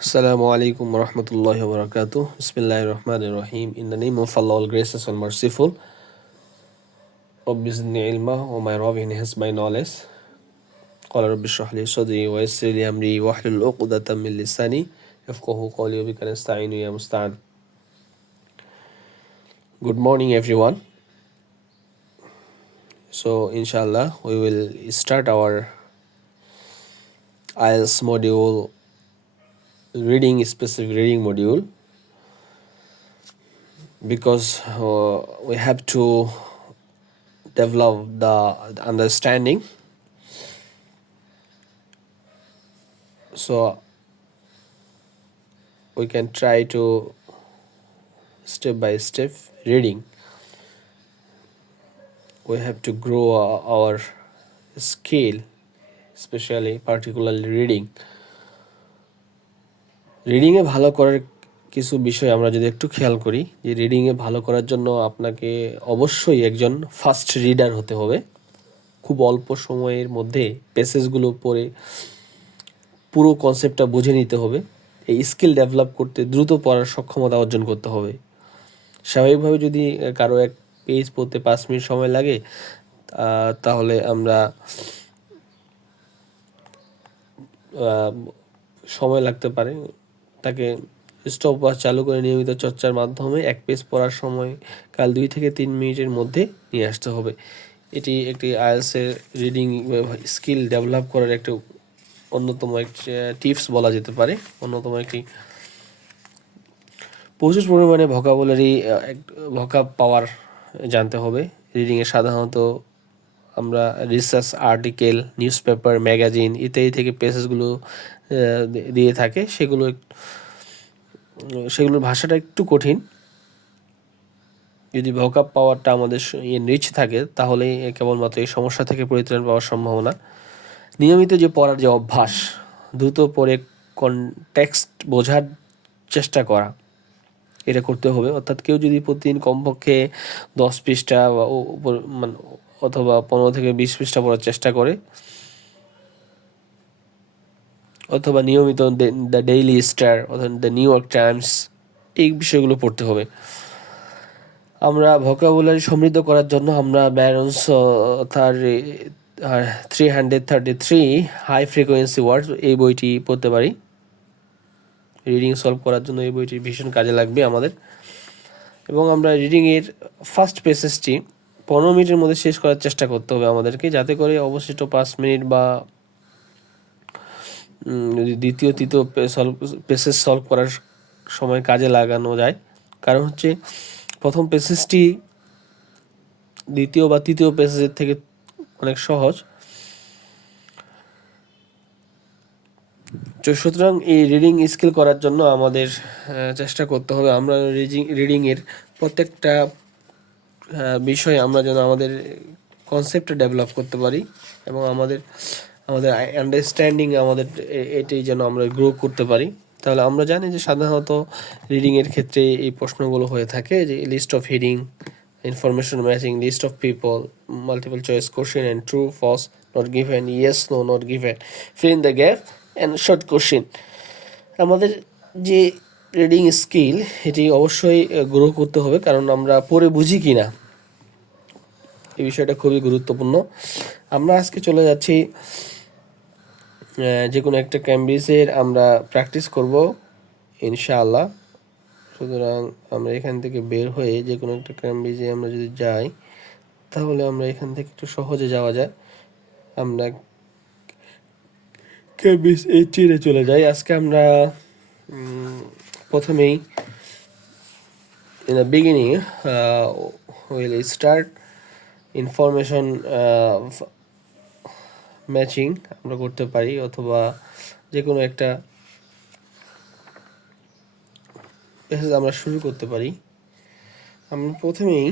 Assalamu alaikum warahmatullahi wabarakatuh. Bismillahir Rahmanir Rahim. In the name of Allah, all gracious and merciful. Rabbi zidni ilma, O my Rabb, enhance my knowledge. Qala Rabbi shrah li sadri wa yassir li amri wahlul uqdatan min lisani yafqahu qawli wa bika nasta'inu ya musta'an. Good morning, everyone. So, inshallah, we will start our IELTS module, specific reading module, because we have to develop the understanding. So we can try to step by step reading. We have to grow our skill, especially particularly reading. রিডিংয়ে ভালো করার কিছু বিষয় আমরা যদি একটু খেয়াল করি, যে রিডিংয়ে ভালো করার জন্য আপনাকে অবশ্যই একজন ফাস্ট রিডার হতে হবে। খুব অল্প সময়ের মধ্যে প্যাসেজগুলো পড়ে পুরো কনসেপ্টটা বুঝে নিতে হবে। এই স্কিল ডেভেলপ করতে দ্রুত পড়ার সক্ষমতা অর্জন করতে হবে। স্বাভাবিকভাবে যদি কারো এক পেজ পড়তে 5 মিনিট সময় লাগে, তাহলে আমরা সময় লাগতে পারে। তাকে স্টপ ওয়াচ চালু করে নিয়মিত চর্চার মাধ্যমে এক পেজ পড়ার সময় কাল 2 থেকে 3 মিনিটের মধ্যে নিয়ে আসতে হবে। এটি একটি আইএলটিএসের রিডিং স্কিল ডেভেলপ করার একটা অন্যতম একটি টিপস বলা যেতে পারে। অন্যতম একটি প্রচুর পরিমাণে ভোকাব পাওয়ার জানতে হবে। রিডিংয়ে সাধারণত আমরা research article, news paper, magazine ইত্যাদি থেকে পেজেসগুলো দিয়ে থাকে। সেগুলোর ভাষাটা একটু কঠিন। যদি ভোকাব পাওয়ারটা আমাদের রিচ থাকে, তাহলে কেবলমাত্র এই সমস্যা থেকে পরিত্রাণ পাওয়ার সম্ভাবনা। নিয়মিত যে পড়ার যে অভ্যাস, দ্রুত পড়ে কনটেক্সট বোঝার চেষ্টা করা, এটা করতে হবে। অর্থাৎ কেউ যদি প্রতিদিন কমপক্ষে 10 পৃষ্ঠা অথবা 15 থেকে 20 পৃষ্ঠা পড়ার চেষ্টা করে, অথবা নিয়মিত দ্য ডেইলি স্টার অথবা দ্য নিউ ইয়র্ক টাইমস, এই বিষয়গুলো পড়তে হবে। আমরা ভোকাবুলারি সমৃদ্ধ করার জন্য আমরা ব্যারন্স 333 হাই ফ্রিকোয়েন্সি ওয়ার্ডস এই বইটি পড়তে পারি। রিডিং সলভ করার জন্য এই বইটি ভীষণ কাজে লাগবে আমাদের। এবং আমরা রিডিংয়ের ফার্স্ট পেসেজটি 15 মিনিটের মধ্যে শেষ করার চেষ্টা করতে হবে আমাদেরকে, যাতে করে অবশিষ্ট 5 মিনিট বা দ্বিতীয় তৃতীয় পেসেজ সলভ করার সময় কাজে লাগানো যায়। কারণ হচ্ছে প্রথম পেসেজটি দ্বিতীয় বা তৃতীয় পেসেজের থেকে অনেক সহজ। সুতরাং এই রিডিং স্কিল করার জন্য আমাদের চেষ্টা করতে হবে আমরা রিডিংয়ের প্রত্যেকটা বিষয় আমরা যেন আমাদের কনসেপ্টটা ডেভেলপ করতে পারি, এবং আমাদের আন্ডারস্ট্যান্ডিং এটাই যেন আমরা গ্রো করতে পারি। তাহলে আমরা জানি যে সাধারণত রিডিংয়ের ক্ষেত্রে এই প্রশ্নগুলো হয়ে থাকে, যে list of heading, information matching, list of people, multiple choice question and true false, not given, yes no not given, fill in the gap and short question. আমাদের যে রিডিং স্কিল, এটি অবশ্যই গ্রো করতে হবে, কারণ আমরা পড়ে বুঝি কি না, এই বিষয়টা খুবই গুরুত্বপূর্ণ। আমরা আজকে চলে যাচ্ছি যে কোনো একটা ক্যামব্রিজের আমরা প্র্যাকটিস করব ইনশাআল্লাহ। সুতরাং আমরা এখান থেকে বের হয়ে যে কোনো একটা ক্যামব্রিজে আমরা যদি যাই, তাহলে আমরা এখান থেকে একটু সহজে যাওয়া যায়। আমরা ক্যামব্রিজ 18-এ চলে যাই। আজকে আমরা প্রথমেই in the beginning we'll start information matching আমরা করতে পারি, অথবা যে কোনো একটা প্যাসেজ আমরা শুরু করতে পারি। আমরা প্রথমেই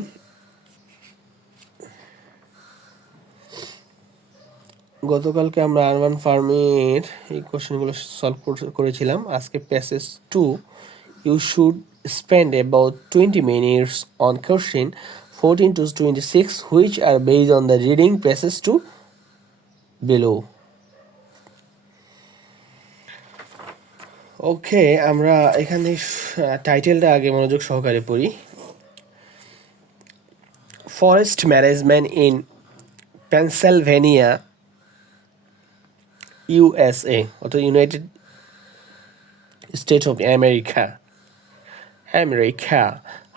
গতকালকে আমরা আরবান ফার্মের এই কোশ্চেনগুলো সলভ করেছিলাম। আজকে passage 2, you should spend about 20 minutes on question 14 to 26 which are based on the reading passage 2 below. Okay, আমরা এখানে টাইটেলটা আগে মনোযোগ সহকারে পড়ি। Forest management in Pennsylvania, USA, অর্থাৎ United State of America,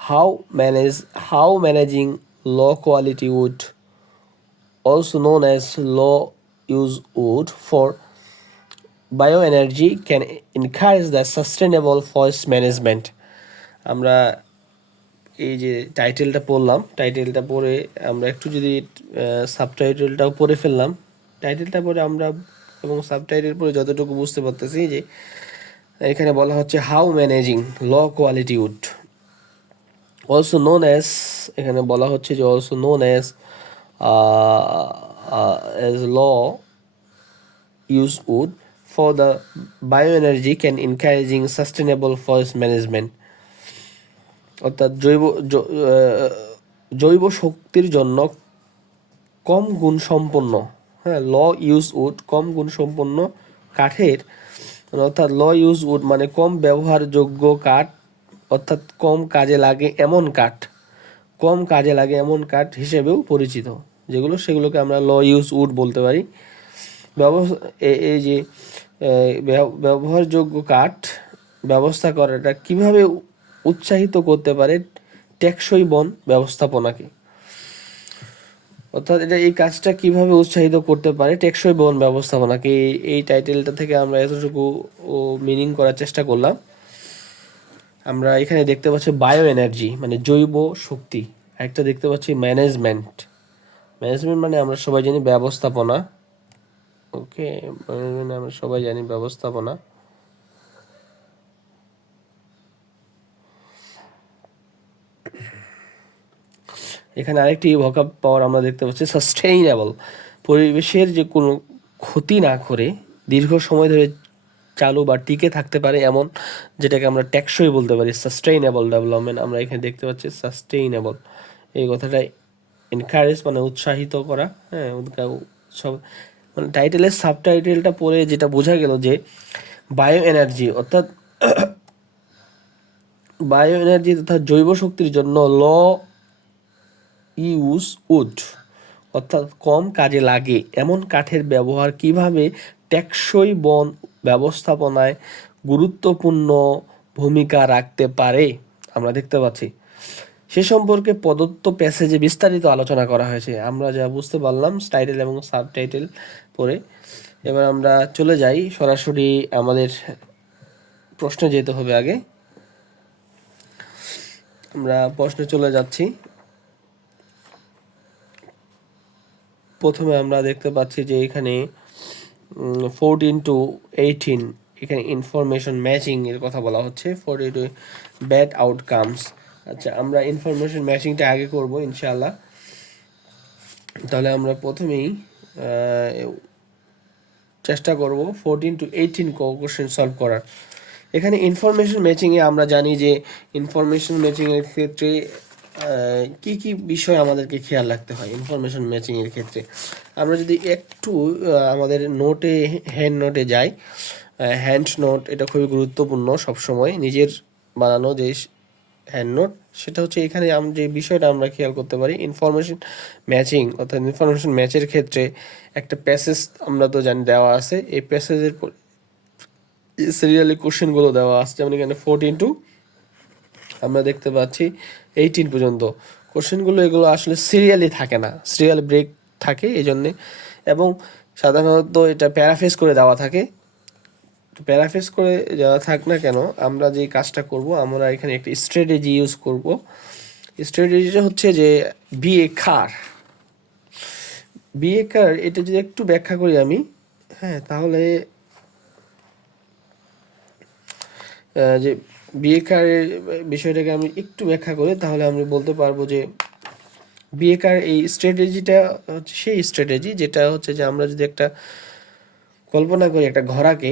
how managing low quality wood, also known as low use wood for bioenergy, can encourage the sustainable forest management. আমরা এই যে টাইটেলটা পড়লাম, টাইটেলটা পড়ে আমরা একটু যদি সাবটাইটেলটাও পড়ে ফেললাম, টাইটেলটা পড়ে আমরা এবং সাবটাইটেল পড়ে যতটুকু বুঝতে পারতেছি যে এখানে বলা হচ্ছে how managing low quality wood, also known as, এখানে বলা হচ্ছে যে also known as low use wood for the bioenergy can encouraging sustainable forest management, অর্থাৎ জৈব শক্তির জন্য কম গুণ সম্পন্ন, হ্যাঁ, ল ইউজ উড, কম গুণ সম্পন্ন কাঠের, অর্থাৎ ল ইউজ উড মানে কম ব্যবহারযোগ্য কাঠ, অর্থাৎ কম কাজে লাগে এমন কাঠ, কম কাজে লাগে এমন কাঠ হিসেবেও পরিচিত যেগুলো, সেগুলোকে আমরা ল ইউজ উড বলতে পারি। এই যে ব্যবহারযোগ্য কাঠ ব্যবস্থা করাটা কিভাবে উৎসাহিত করতে পারে টেকসই বন ব্যবস্থাপনাকে, অর্থাৎ এই কাজটা কিভাবে উৎসাহিত করতে পারে টেকসই বন ব্যবস্থাপনাকে, এই টাইটেলটা থেকে আমরা এতটুকু মিনিং করার চেষ্টা করলাম। আমরা এখানে দেখতে পাচ্ছি বায়ো এনার্জি মানে জৈব শক্তি, একটা দেখতে পাচ্ছি ম্যানেজমেন্ট মানে আমরা সবাই জানি ব্যবস্থাপনা। ওকে, ম্যানেজমেন্ট আমরা সবাই জানি ব্যবস্থাপনা। এখানে আরেকটি ভোকাব পাওয়ার আমরা দেখতে পাচ্ছি সাস্টেইনেবল, পরিবেশের যে কোনো ক্ষতি না করে দীর্ঘ সময় ধরে চালু বা টিকে থাকতে পারে এমন, যেটাকে আমরা টেকসই বলতে পারি সাস্টেইনেবল ডেভেলপমেন্ট। আমরা এখানে দেখতে পাচ্ছি সাস্টেইনেবল, এই কথাটা এনকারেজ মানে উৎসাহিত করা, হ্যাঁ, সব মানে টাইটেলের সাবটাইটেলটা পড়ে যেটা বোঝা গেল যে বায়ো এনার্জি অর্থাৎ জৈব শক্তির জন্য ল ইউজ উড, অর্থাৎ কম কাজে লাগে এমন কাঠের ব্যবহার কিভাবে টেকসই বন ব্যবস্থাপনায় গুরুত্বপূর্ণ ভূমিকা রাখতে পারে আমরা দেখতে পাচ্ছি। সে সম্পর্কে প্রদত্ত প্যাসেজে বিস্তারিত আলোচনা করা হয়েছে। আমরা যা বুঝতে পারলাম টাইটেল এবং সাবটাইটেল পড়ে, এবার আমরা চলে যাই সরাসরি আমাদের প্রশ্নে যেতে হবে। আগে আমরা প্রশ্নে চলে যাচ্ছি। প্রথমে আমরা দেখতে পাচ্ছি যে এখানে 14 to 18 এখানে ইনফরমেশন ম্যাচিং এর কথা বলা হচ্ছে, 42 ব্যাড আউটকামস। আচ্ছা, আমরা ইনফরমেশন ম্যাচিংটা আগে করব ইনশাআল্লাহ। তাহলে আমরা প্রথমেই চেষ্টা করব 14 to 18 কোশ্চেন সলভ করার। এখানে ইনফরমেশন ম্যাচিংয়ে আমরা জানি যে ইনফরমেশন ম্যাচিংয়ের ক্ষেত্রে কি কি বিষয় আমাদেরকে খেয়াল রাখতে হয়। ইনফরমেশন ম্যাচিংয়ের ক্ষেত্রে আমরা যদি একটু আমাদের নোটে হ্যান্ড নোটে যাই, হ্যান্ড নোট এটা খুবই গুরুত্বপূর্ণ সবসময়, নিজের বানানো যে হ্যান্ড নোট, সেটা হচ্ছে এখানে যে বিষয়টা আমরা খেয়াল করতে পারি ইনফরমেশন ম্যাচিং, অর্থাৎ ইনফরমেশন ম্যাচের ক্ষেত্রে একটা প্যাসেজ আমরা তো জানি দেওয়া আছে, এই প্যাসেজের সিরিয়ালি কোশ্চেনগুলো দেওয়া আছে, যেমন এখানে 14 to আমরা দেখতে পাচ্ছি 18 পর্যন্ত কোশ্চেনগুলো, এগুলো আসলে সিরিয়ালি থাকে না, সিরিয়াল ব্রেক থাকে এই জন্যে, এবং সাধারণত এটা প্যারাফেস করে দেওয়া থাকে। প্যারাফেস করে যারা থাক না কেন, আমরা যে কাজটা করব, আমরা এখানে একটা স্ট্র্যাটেজি ইউজ করব। স্ট্র্যাটেজিটা হচ্ছে যে বিএকার এটা যদি একটু ব্যাখ্যা করি আমি, হ্যাঁ, তাহলে যে বিএকারের বিষয়টাকে আমি একটু ব্যাখ্যা করি, তাহলে আমি বলতে পারবো যে বিএকার এই স্ট্র্যাটেজিটা হচ্ছে সেই স্ট্র্যাটেজি যেটা হচ্ছে যে আমরা যদি একটা কল্পনা করি, একটা ঘোড়াকে,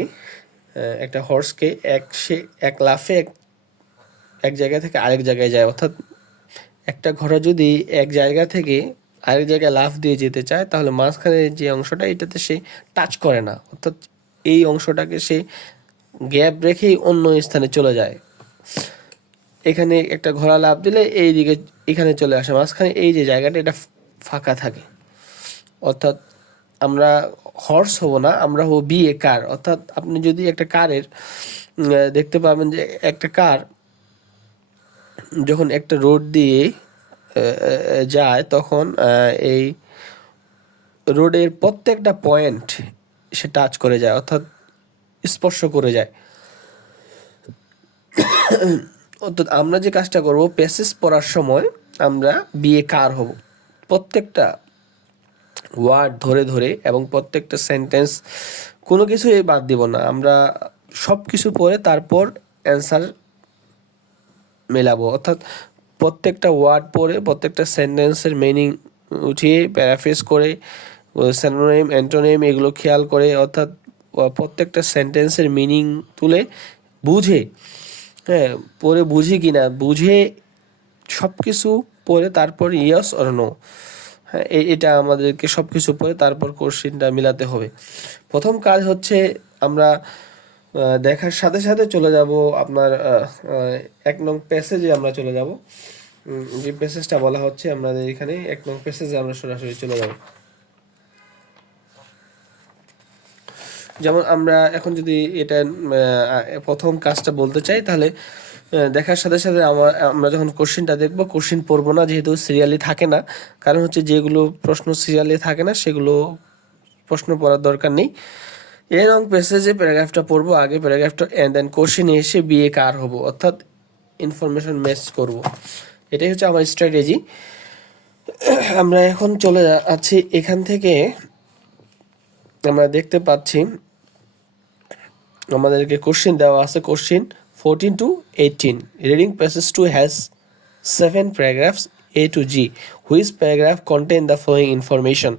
একটা হর্সকে সে এক লাফে এক জায়গা থেকে আরেক জায়গায় যায়, অর্থাৎ একটা ঘোড়া যদি এক জায়গা থেকে আরেক জায়গায় লাফ দিয়ে যেতে চায়, তাহলে মাঝখানে যে অংশটা এটাতে সে টাচ করে না, অর্থাৎ এই অংশটাকে সে গ্যাপ রেখেই অন্য স্থানে চলে যায়। এখানে একটা ঘোড়া লাফ দিলে এই দিকে এখানে চলে আসে, মাঝখানে এই যে জায়গাটা এটা ফাঁকা থাকে। অর্থাৎ আমরা হর্স হব না, আমরা হব বি এ কার। অর্থাৎ আপনি যদি একটা কারের দেখতে পাবেন যে একটা কার যখন একটা রোড দিয়ে যায় তখন এই রোডের প্রত্যেকটা পয়েন্ট সে টাচ করে যায়, অর্থাৎ স্পর্শ করে যায়। অর্থাৎ আমরা যে কাজটা করব, প্যাসেজ পড়ার সময় আমরা বিএ কার হব, প্রত্যেকটা ওয়ার্ড ধরে ধরে এবং প্রত্যেকটা সেন্টেন্স কোনো কিছুই বাদ দিব না, আমরা সব কিছু পড়ে তারপর অ্যান্সার মেলাবো। অর্থাৎ প্রত্যেকটা ওয়ার্ড পড়ে প্রত্যেকটা সেন্টেন্সের মিনিং উঠিয়ে প্যারাফ্রেজ করে সিনোনিম অ্যান্টোনিম এগুলো খেয়াল করে, অর্থাৎ প্রত্যেকটা সেন্টেন্সের মিনিং তুলে বুঝে, হ্যাঁ পড়ে বুঝি কিনা বুঝে সব কিছু পড়ে তারপর ইয়েস অর নো, হ্যাঁ এটা আমাদেরকে সব কিছু পড়ে তারপর কোশ্চেনটা মিলাতে হবে। প্রথম কাজ হচ্ছে আমরা দেখার সাথে সাথে চলে যাব আপনার 1 নং প্যাসেজে আমরা চলে যাব। যে প্যাসেজটা বলা হচ্ছে আমাদের এখানে 1 নং প্যাসেজে আমরা সরাসরি চলে যাব। যেমন আমরা এখন যদি এটা প্রথম কাজটা বলতে চাই, তাহলে দেখার সাথে সাথে আমরা যখন কোশ্চেনটা দেখব, কোশ্চেন পড়বো না, যেহেতু সিরিয়ালি থাকে না। কারণ হচ্ছে যেগুলো প্রশ্ন সিরিয়ালি থাকে না সেগুলো প্রশ্ন পড়ার দরকার নেই। এ নং প্যাসেজে প্যারাগ্রাফটা পড়বো আগে, প্যারাগ্রাফটা অ্যান্ড দেন কোশ্চেনে এসে বিএ কার হব, অর্থাৎ ইনফরমেশন ম্যাচ করব। এটাই হচ্ছে আমার স্ট্র্যাটেজি। আমরা এখন চলে যাচ্ছি, এখান থেকে আমরা দেখতে পাচ্ছি আমাদেরকে কোশ্চেন দেওয়া আছে, question 14 to 18. Reading passage 2 has 7 paragraphs A to G. Which paragraph contain the following information?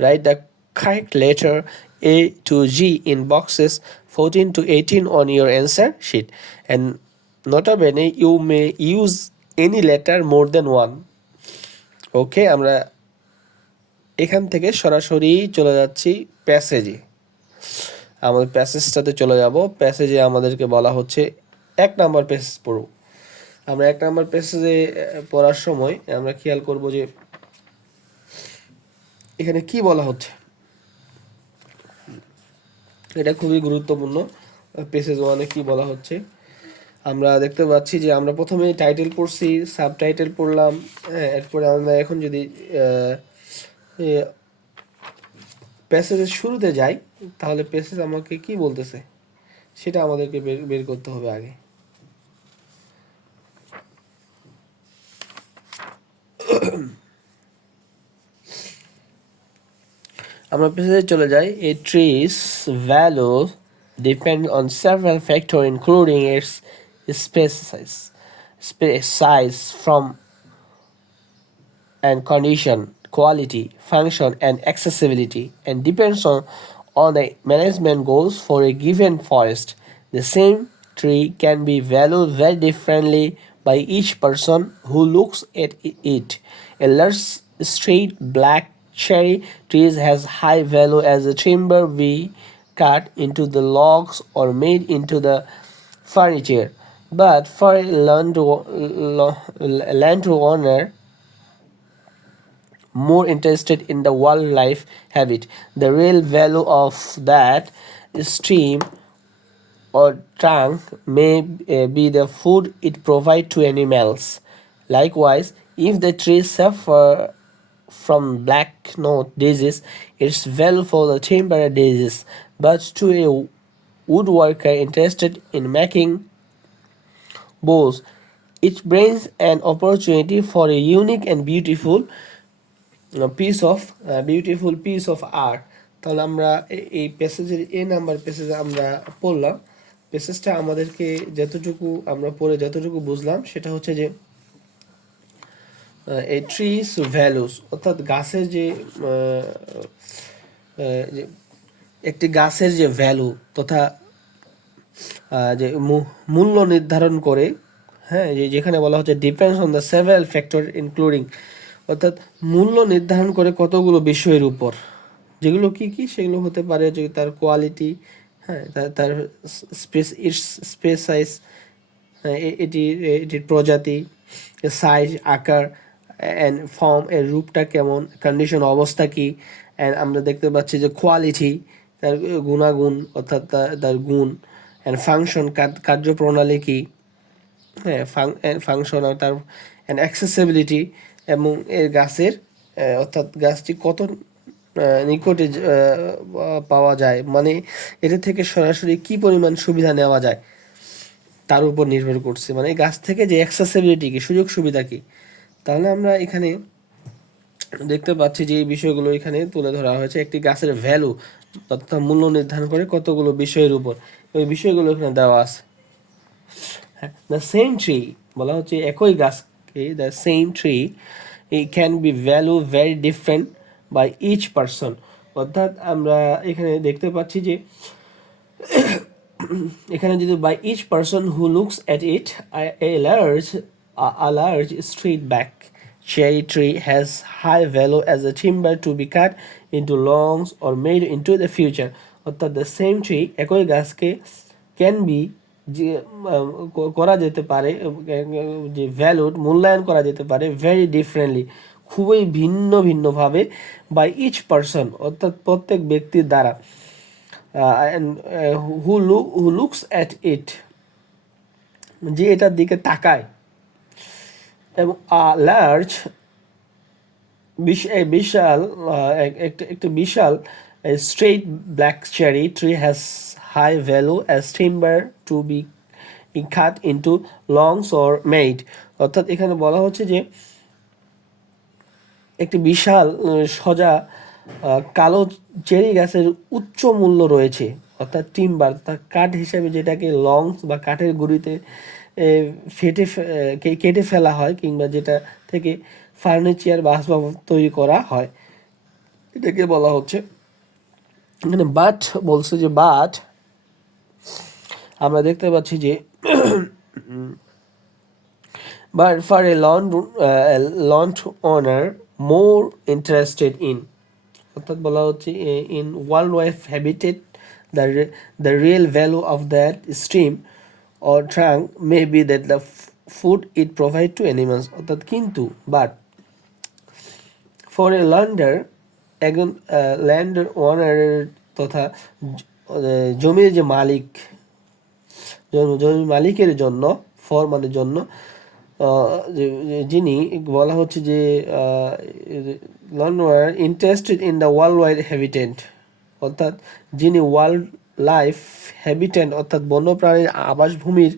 Write the correct letter A to G in boxes 14 to 18 on your answer sheet. And notably, you may use any letter more than one. Okay, আমরা এখান থেকে সরাসরি চলে যাচ্ছি প্যাসেজে। আমাদের প্যাসেজটাতে চলে যাব। প্যাসেজে আমাদেরকে বলা হচ্ছে 1 নাম্বার প্যাসেজ পড়ব। আমরা 1 নাম্বার প্যাসেজে পড়ার সময় আমরা খেয়াল করব যে এখানে কি বলা হচ্ছে। এটা খুবই গুরুত্বপূর্ণ। প্যাসেজ 1-এ কি বলা হচ্ছে আমরা দেখতে পাচ্ছি যে আমরা প্রথমে টাইটেল পড়ছি, সাবটাইটেল পড়লাম, এরপরে আমরা এখন যদি প্যাসেজের শুরুতে যাই, তাহলে প্যাসেজ আমাকে কি বলতেছে সেটা আমাদেরকে বের করতে হবে আগে। আমরা প্যাসেজে চলে যাই। A tree's value depends on several factors including its size, form and condition, quality, function and accessibility, and depends on the management goals for a given forest. The same tree can be valued very differently by each person who looks at it. A large straight black cherry tree has high value as the timber we cut into the logs or made into the furniture. But for a landowner more interested in the wildlife habit, the real value of that stream or trunk may be the food it provides to animals. Likewise, if the tree suffers from black knot disease, its value for the timber disease. But to a woodworker interested in making bows, it brings an opportunity for a unique and beautiful piece of art. তাহলে আমরা এই প্যাসেজের এ number প্যাসেজে আমরা পড়লাম। প্যাসেজটা আমাদেরকে যতটুকু আমরা পড়ে যতটুকু বুঝলাম সেটা হচ্ছে যে এই ট্রিস ভ্যালুস, অর্থাৎ গাছের যে একটি গাছের যে ভ্যালু তথা যে মূল্য নির্ধারণ করে, হ্যাঁ যেখানে বলা হচ্ছে depends on the several factor including, অর্থাৎ মূল্য নির্ধারণ করে কতগুলো বিষয়ের উপর, যেগুলো কি কি সেগুলো হতে পারে যে তার কোয়ালিটি, হ্যাঁ, তার স্পেস সাইজ, এটির প্রজাতি, সাইজ, আকার অ্যান্ড ফর্ম, এর রূপটা কেমন, কন্ডিশন অবস্থা কি, অ্যান্ড আমরা দেখতে পাচ্ছি যে কোয়ালিটি, তার গুণাগুণ অর্থাৎ তার গুণ, অ্যান্ড ফাংশন, কার্যপ্রণালী কি, হ্যাঁ ফাংশন, আর তার অ্যান্ড অ্যাক্সেসিবিলিটি, এবং এর গাছের অর্থাৎ গাছটি কত নিকটে পাওয়া যায়, মানে এটা থেকে সরাসরি কি পরিমাণ সুবিধা নেওয়া যায় তার উপর নির্ভর করছে, মানে গাছ থেকে যে অ্যাক্সেসিবিলিটি কি, সুযোগ সুবিধা কি। তাহলে আমরা এখানে দেখতে পাচ্ছি যে এই বিষয়গুলো এখানে তুলে ধরা হয়েছে। একটি গাছের ভ্যালু অর্থাৎ মূল্য নির্ধারণ করে কতগুলো বিষয়ের উপর, ওই বিষয়গুলো এখানে দেওয়া আছে। হ্যাঁ, দ্য সেম ট্রি বলা হচ্ছে একই গাছকে, the same tree it can be value very different by each person, অর্থাৎ আমরা এখানে দেখতে পাচ্ছি যে এখানে যদি by each person who looks at it, a large straight back cherry tree has high value as a timber to be cut into longs or made into the future, অর্থাৎ the same tree একই গাছকে can be যে করা যেতে পারে, যে valued মূল্যায়ন করা যেতে পারে ভেরি ডিফারেন্টলি খুবই ভিন্ন ভিন্নভাবে, বাই ইচ পারসন অর্থাৎ প্রত্যেক ব্যক্তির দ্বারা, হু লুকস অ্যাট ইট যে এটার দিকে তাকায়, এবং লার্জ বিশাল একটা বিশাল straight black cherry tree has high value as timber to be cut into logs or made, অর্থাৎ এখানে বলা হচ্ছে যে একটি বিশাল সজা কালো চেরি গাছের উচ্চ মূল্য রয়েছে, অর্থাৎ টিম্বার তার কাঠ হিসাবে যেটাকে লংস বা কাঠের গুঁড়িতে কেটে ফেলা হয়, কিংবা যেটা থেকে ফার্নিচার বা আসবাবপত্র তৈরি করা হয়, এটাকে বলা হচ্ছে এখানে বাট বলছে যে বাট আমরা দেখতে পাচ্ছি যে but for a lawn owner more interested in, অর্থাৎ বলা হচ্ছে in wildlife habitat, the real value of that stream or trunk may be that the food it provide to animals, অর্থাৎ কিন্তু but for a lander একজন land ওনার তথা জমির যে মালিক, জমির মালিকের জন্য, ফর মানে জন্য, যিনি বলা হচ্ছে যে landowner interested in the world wide habitat, অর্থাৎ যিনি ওয়ার্ল্ড লাইফ হ্যাবিটেট অর্থাৎ বন্যপ্রাণীর আবাসভূমির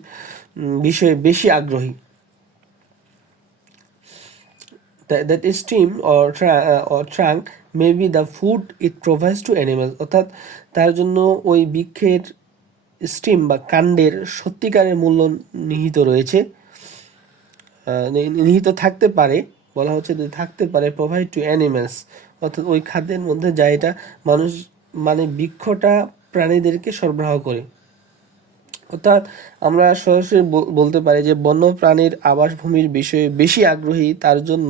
বিষয়ে বেশি আগ্রহী, that stream or trunk may be the food it provides to animals, অর্থাৎ তার জন্য ওই বৃক্ষের স্টিম বা কাণ্ডের সত্যিকারের মূল্য নিহিত রয়েছে, নিহিত থাকতে পারে, বলা হচ্ছে যে থাকতে পারে প্রোভাইড টু অ্যানিমেলস, অর্থাৎ ওই খাদ্যের মধ্যে যা এটা মানুষ মানে বৃক্ষটা প্রাণীদেরকে সরবরাহ করে, অর্থাৎ আমরা সরাসরি বলতে পারি যে বন্যপ্রাণীর আবাসভূমির বিষয়ে বেশি আগ্রহী, তার জন্য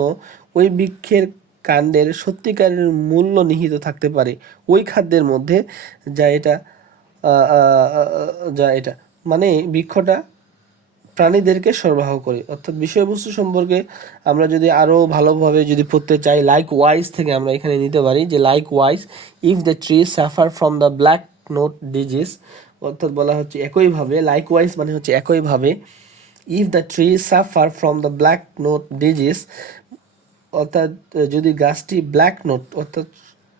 ওই বৃক্ষের কাণ্ডের সত্যিকারের মূল্য নিহিত থাকতে পারে ওই খাদ্যের মধ্যে, যা এটা মানে বৃক্ষটা প্রাণীদেরকে সরবরাহ করে। অর্থাৎ বিষয়বস্তু সম্পর্কে আমরা যদি আরও ভালোভাবে যদি পড়তে চাই, লাইক ওয়াইজ থেকে আমরা এখানে নিতে পারি যে like wise if the tree suffer from the black note disease, অর্থাৎ বলা হচ্ছে একইভাবে, লাইক ওয়াইজ মানে হচ্ছে একইভাবে, if the tree suffer from the black note disease, অর্থাৎ যদি গাছটি ব্ল্যাক নোট অর্থাৎ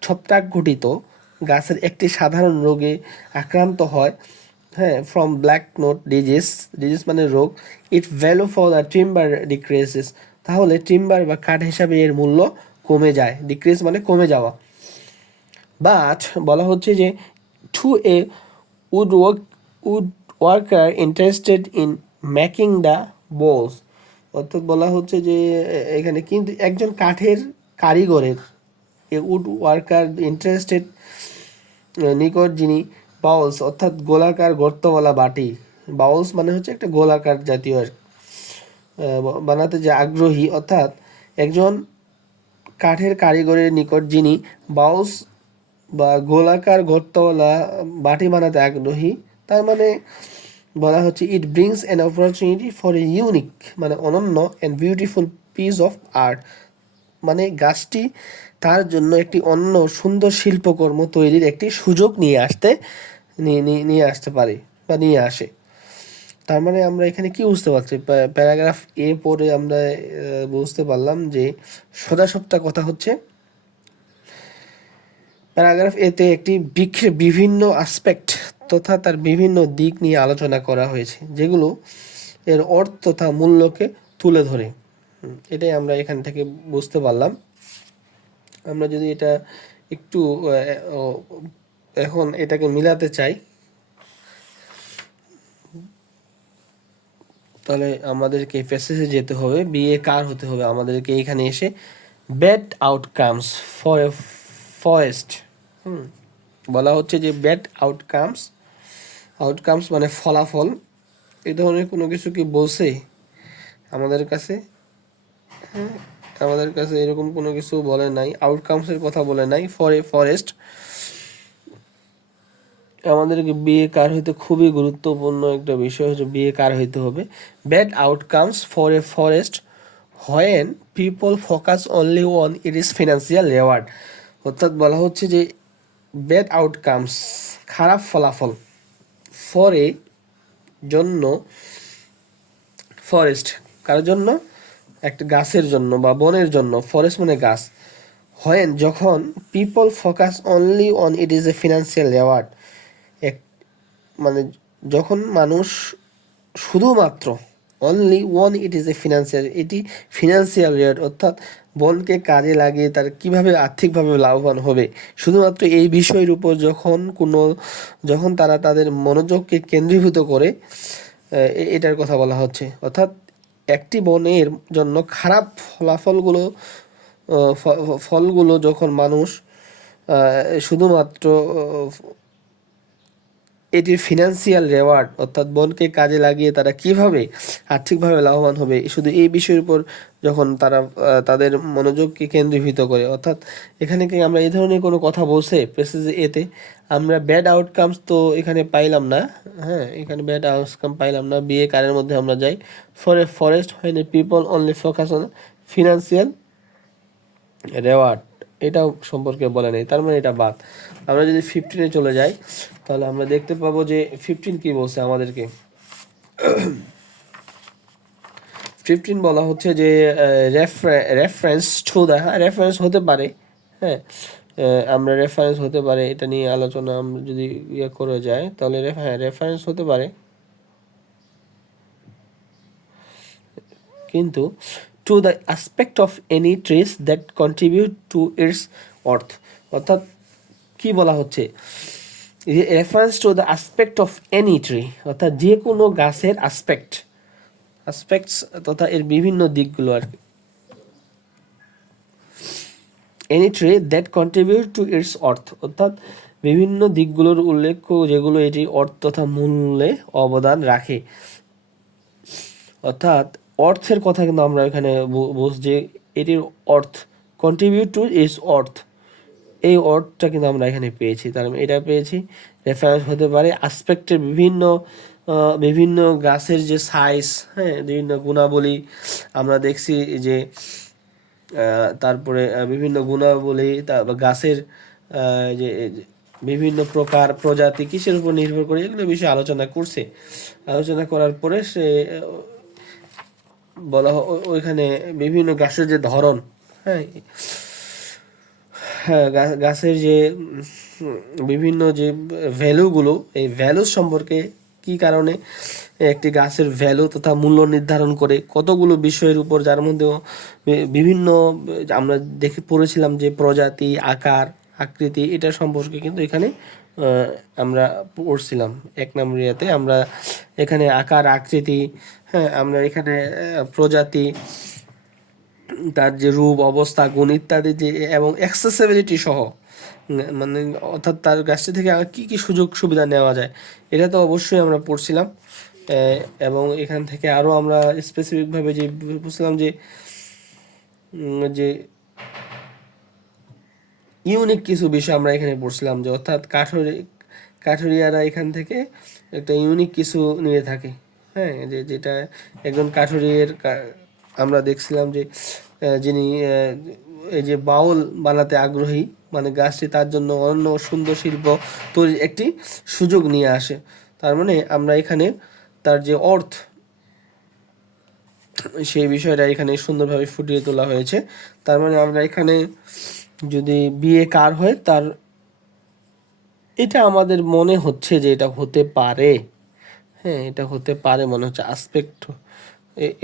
ছত্রাক ঘটিত গাছের একটি সাধারণ রোগে আক্রান্ত হয়, হ্যাঁ, ফ্রম ব্ল্যাক নোট ডিজিজ মানে রোগ, it value for the timber decreases, তাহলে টিম্বার বা কাঠ হিসাবে এর মূল্য কমে যায়, ডিক্রিজ মানে কমে যাওয়া। বাট বলা হচ্ছে যে to a wood worker interested in making the bowls, অর্থাৎ বলা হচ্ছে যে এখানে কিন্তু একজন কাঠের কারিগরের, এ উড ওয়ার্কার ইন্টারেস্টেড নিকট যিনি বাউলস অর্থাৎ গোলাকার গর্তওয়ালা বাটি, বাউলস মানে হচ্ছে একটা গোলাকার জাতীয় বানাতে যে আগ্রহী, অর্থাৎ একজন কাঠের কারিগরের নিকট যিনি বাউলস বা গোলাকার গর্তওয়ালা বাটি বানাতে আগ্রহী, তার মানে বলা হচ্ছে ইট brings an opportunity for a unique, মানে অনন্য and beautiful piece of art, মানে গাছটি তার জন্য একটি অন্য সুন্দর শিল্পকর্ম তৈরির একটি সুযোগ নিয়ে আসতে পারে বা নিয়ে আসে। তার মানে আমরা এখানে কি বুঝতে পারছি, প্যারাগ্রাফ এ পড়ে আমরা বুঝতে পারলাম যে সোজাসাপটা কথা হচ্ছে প্যারাগ্রাফ এতে একটি বৃক্ষের বিভিন্ন আসপেক্ট তথা তার বিভিন্ন দিক নিয়ে আলোচনা করা হয়েছে, যেগুলো এর অর্থ তথা মূল্যকে তুলে ধরে। এটাই আমরা এখান থেকে বুঝতে পারলাম। আমরা যদি এটা একটু এখন এটাকে মিলাতে চাই, তাহলে আমাদেরকে প্যাসেজে যেতে হবে, বিয়ে কার হতে হবে, আমাদেরকে এখানে এসে bad outcomes for a forest বলা হচ্ছে যে ব্যাড আউটকামস মানে ফলাফল, এই ধরনের কোনো কিছু কি বলছে আমাদের কাছে? আমাদের কাছে এরকম কোনো কিছু বলে নাই, আউটকামসের কথা বলে নাই। ফর এ ফরেস্ট আমাদেরকে বিয়ে কার হইতে খুবই গুরুত্বপূর্ণ একটা বিষয় হচ্ছে বিয়ে কার হইতে হবে। Bad outcomes for a forest when people focus only on it is financial reward, অর্থাৎ বলা হচ্ছে যে ব্যাড আউটকামস খারাপ ফলাফল ফর এ জন্য ফরেস্ট কার জন্য, একটা গাছের জন্য বা বনের জন্য, ফরেস্ট মানে গাছ, হোয়েন যখন people focus only on it is a financial reward, এক মানে যখন মানুষ শুধুমাত্র only one it is a financial, এটি ফিনান্সিয়াল রেট, অর্থাৎ বনকে কাজে লাগিয়ে তার কিভাবে আর্থিকভাবে লাভবান হবে, শুধুমাত্র এই বিষয়ের উপর যখন তারা তাদের মনোযোগকে কেন্দ্রীভূত করে, এটার কথা বলা হচ্ছে। অর্থাৎ একটি বনের জন্য খারাপ ফলগুলো যখন মানুষ শুধুমাত্র এটির ফিনান্সিয়াল রেওয়ার্ড, অর্থাৎ বনকে কাজে লাগিয়ে তারা কিভাবে আর্থিকভাবে লাভবান হবে, শুধু এই বিষয়ের উপর যখন তারা তাদের মনোযোগকে কেন্দ্রীভূত করে, অর্থাৎ এখানে কি আমরা এই ধরনের কোনো কথা বলছে প্যাসেজে এতে? আমরা ব্যাড আউটকামস তো এখানে পাইলাম না, হ্যাঁ এখানে ব্যাড আউটকাম পাইলাম না। বিয়ে কারের মধ্যে আমরা যাই, for a forest when a people only focus on financial reward, এটাও সম্পর্কে বলে নেই, তার মানে এটা বাদ। আমরা যদি 15-এ চলে যাই, তাহলে আমরা দেখতে পাবো যে 15 কি বলছে আমাদেরকে। 15 বলা হচ্ছে যে রেফারেন্স টু দ্য, রেফারেন্স হতে পারে, হ্যাঁ আমরা রেফারেন্স হতে পারে এটা নিয়ে আলোচনা আমরা যদি করে যায়, তাহলে রেফারেন্স হতে পারে, কিন্তু to the aspect of any trace that contribute to its অর্থ, অর্থাৎ কি বলা হচ্ছে, reference to the aspect of any tree, অর্থাৎ যে কোনো গাছের অ্যাসপেক্টস তথা এর বিভিন্ন দিকগুলো আর কি, any tree that contribute to its অর্থ, অর্থাৎ বিভিন্ন দিকগুলোর উল্লেখ যেগুলো এটি অর্থ তথা মূল্যে অবদান রাখে। অর্থাৎ অর্থের কথা কিন্তু আমরা এখানে বুঝছি, এটির অর্থ কন্ট্রিবিউট টু ইটস অর্থ, এই অর্থটা কিন্তু আমরা এখানে পেয়েছি, তার এটা পেয়েছি। রেফারেন্স হতে পারে আসপেক্টের বিভিন্ন গাছের যে সাইজ, হ্যাঁ বিভিন্ন গুণাবলী আমরা দেখছি যে তারপরে বিভিন্ন গুণাবলী গাছের যে বিভিন্ন প্রকার প্রজাতি কিসের উপর নির্ভর করে, এগুলো বিষয়ে আলোচনা করার পরে সে বলা ওইখানে বিভিন্ন গাছের যে ধরন, হ্যাঁ হ্যাঁ গাছের যে বিভিন্ন যে ভ্যালুগুলো, এই ভ্যালু সম্পর্কে কি কারণে একটি গাছের ভ্যালু তথা মূল্য নির্ধারণ করে, কতগুলো বিষয়ের উপর, যার মধ্যে বিভিন্ন আমরা পড়েছিলাম যে প্রজাতি, আকার, আকৃতি, এটা সম্পর্কে কিন্তু এখানে আমরা পড়ছিলাম 1 নম্বর ইয়াতে। আমরা এখানে আকার, আকৃতি, হ্যাঁ আমরা এখানে প্রজাতি, তার যে রূপ, অবস্থা, গুণ ইত্যাদি যে, এবং অ্যাক্সেসিবিলিটি সহ, মানে অর্থাৎ তার গাছটি থেকে কি কি সুযোগ সুবিধা নেওয়া যায়, এটা তো অবশ্যই আমরা পড়ছিলাম। এবং এখান থেকে আরও আমরা স্পেসিফিকভাবে যে বুঝছিলাম যে ইউনিক কিছু বিষয় আমরা এখানে পড়ছিলাম, যে অর্থাৎ কাঠুরিয়ারা এখান থেকে একটা ইউনিক কিছু নিয়ে থাকে। হ্যাঁ, যেটা একজন কাঠুরিয়ার আমরা দেখছিলাম যে যিনি এই যে বাউল বানাতে আগ্রহী, মানে গাছটি তার জন্য অন্য সুন্দর শিল্প তৈরির একটি সুযোগ নিয়ে আসে। তার মানে আমরা এখানে তার যে অর্থ, সেই বিষয়টা এখানে সুন্দরভাবে ফুটিয়ে তোলা হয়েছে। তার মানে আমরা এখানে যদি বিয়ে কার হয়, তার এটা আমাদের মনে হচ্ছে যে এটা হতে পারে। হ্যাঁ, এটা হতে পারে মনে হচ্ছে। আসপেক্ট,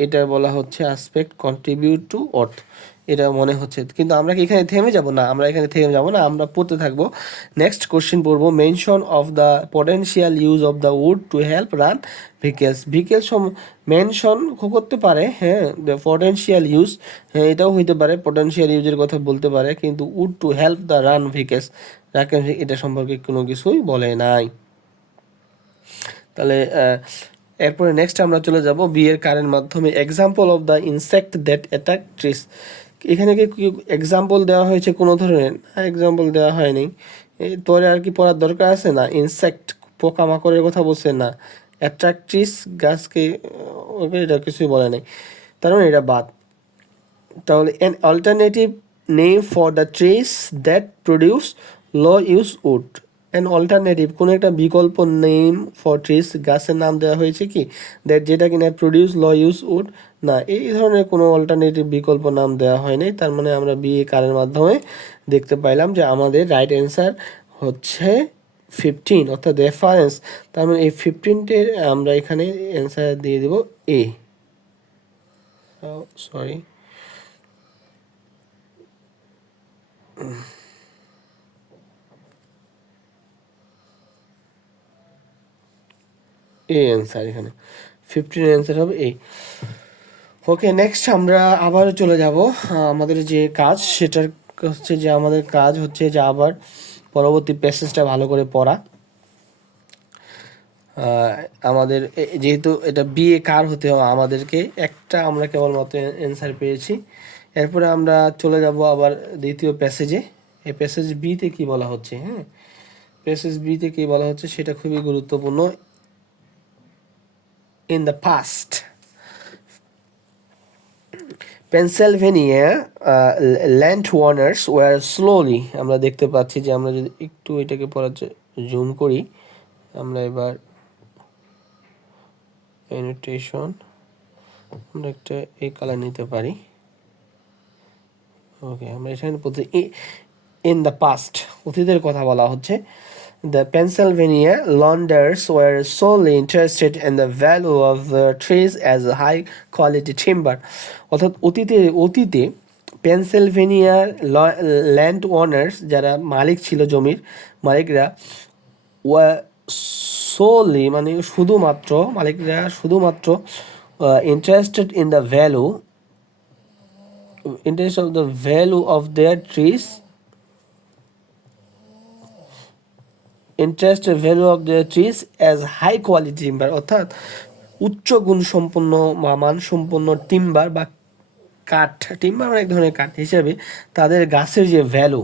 এটা বলা হচ্ছে আসপেক্ট কন্ট্রিবিউট টু অর্থ, এটা মনে হচ্ছে। কিন্তু আমরা কি এখানে থেমে যাব? না, আমরা এখানে থেমে যাব না, আমরা পড়তে থাকবো। নেক্সট কোশ্চেন পড়বো, mention of the potential use of the wood to help run vehicles mention করতে পারে। হ্যাঁ, দ্য পটেনশিয়াল ইউজ, হ্যাঁ এটাও হইতে পারে, পটেনশিয়াল ইউজের কথা বলতে পারে, কিন্তু wood to help the run vehicles, এটা সম্পর্কে কোনো কিছুই বলে নাই। তাহলে এরপরে নেক্সট আমরা চলে যাব বিয়ের কারের মাধ্যমে। Example of the insect that attack trees, এখানে কি এক্সাম্পল দেওয়া হয়েছে কোনো ধরনের? এক্সাম্পল দেওয়া হয়নি। পরে আর কি পড়ার দরকার আছে? না, ইনসেক্ট পোকামাকড়ের কথা বলছে না, অ্যাট্রাক্ট ট্রিস গাছকে, এটা কিছুই বলে নাই, তার মানে এটা বাদ। তাহলে an alternative name for the trees that produce low use wood, an alternative কোনো একটা বিকল্প নেম ফর ট্রিস, গাছের নাম দেওয়া হয়েছে কি দ্যাট, যেটা কিনা প্রডিউস লো ইউজ উড, না এই ধরনের কোনো অল্টারনেটিভ বিকল্প নাম দেওয়া হয়নি। তার মানে আমরা বিয়ে কারের মাধ্যমে দেখতে পাইলাম যে আমাদের রাইট অ্যান্সার হচ্ছে 15, অর্থাৎ রেফারেন্স। তার মানে এই 15টের আমরা এখানে অ্যান্সার দিয়ে দেব এ। সরি, এ অ্যান্সার, এখানে 15 অ্যান্সার হবে এ। ওকে, নেক্সট আমরা আবার চলে যাব আমাদের যে কাজ, সেটার হচ্ছে যে আমাদের কাজ হচ্ছে যে আবার পরবর্তী প্যাসেজটা ভালো করে পড়া। আমাদের যেহেতু এটা বিয়ে কার হতে হবে, আমাদেরকে একটা আমরা কেবলমাত্র অ্যান্সার পেয়েছি। এরপরে আমরা চলে যাব আবার দ্বিতীয় প্যাসেজে। এই প্যাসেজ বিতে কি বলা হচ্ছে? হ্যাঁ, প্যাসেজ বিতে কি বলা হচ্ছে সেটা খুবই গুরুত্বপূর্ণ। In the past Pennsylvania landowners were slowly, আমরা দেখতে পাচ্ছি যে আমরা যদি একটু এটাকে পড়ার জুম করি, আমরা এবার অ্যানোটেশন আমরা একটা এই কালার নিতে পারি। ওকে, আমরা এখানে ইন দ্য পাস্ট, অতীতের কথা বলা হচ্ছে। The Pennsylvania landers were solely interested in the value of the trees as high quality timber, অর্থাৎ অতীতে পেনসিলভেনিয়ার ল্যান্ড ওনার্স, যারা মালিক ছিল, জমির মালিকরা, সোলি মানে শুধুমাত্র, মালিকরা শুধুমাত্র interested in the value, interest of the value of their trees, interest value of their trees as high quality timber, অর্থাৎ উচ্চ গুণসম্পন্ন বা মানসম্পন্ন টিম্বার বা কাঠ, টিম্বার মানে এক ধরনের কাঠ হিসেবে তাদের গাছের যে ভ্যালু,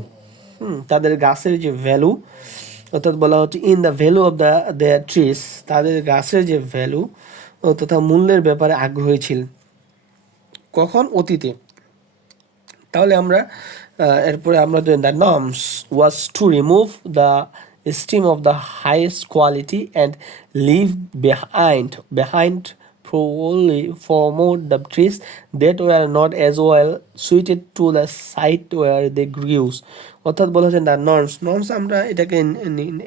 তাদের গাছের যে ভ্যালু, অর্থাৎ বলা হচ্ছে in the value of their trees, তাদের গাছের যে ভ্যালু তথা মূল্যের ব্যাপারে আগ্রহী ছিলেন। কখন? অতীতে। তাহলে আমরা এরপরে আমরা the norms was to remove the esteem of the highest quality and leave behind promote the trees that were not as well suited to the site where they grew, অর্থাৎ বলা হচ্ছে না নর্মস, আমরা এটাকে